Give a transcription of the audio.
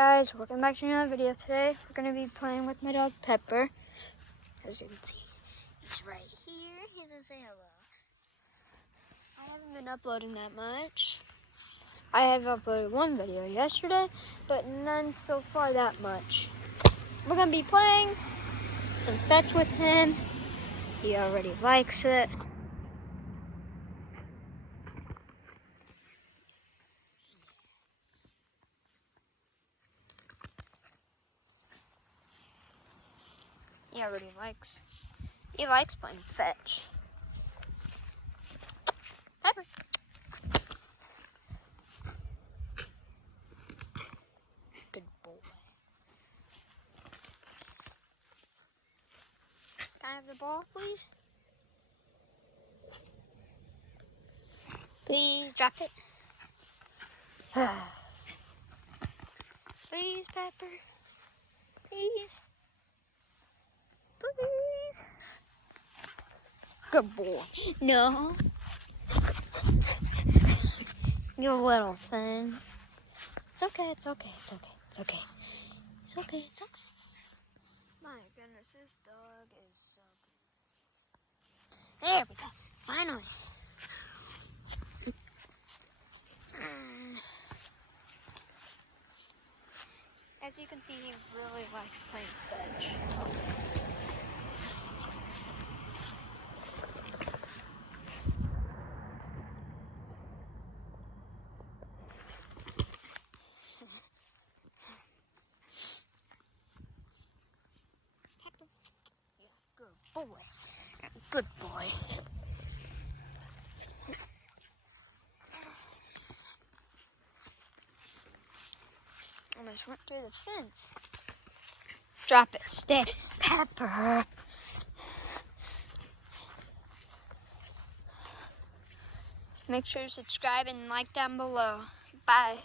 Guys, welcome back to another video. Today we're going to be playing with my dog Pepper. As you can see, he's right here. He's gonna say hello. I haven't been uploading that much. I have uploaded one video yesterday, but none so far that much. We're going to be playing some fetch with him. He already likes it. He likes playing fetch. Pepper. Good boy. Can I have the ball, please? Please drop it. Please, Pepper. Please. Please. Good boy. No. You little thing. It's okay, it's okay, it's okay, it's okay. It's okay, it's okay. My goodness, this dog is so good. There we go. Finally. As you can see, he really likes playing fetch. Pepper. Yeah, good boy. Good boy. Almost went through the fence. Drop it. Stay. Pepper. Make sure to subscribe and like down below. Bye.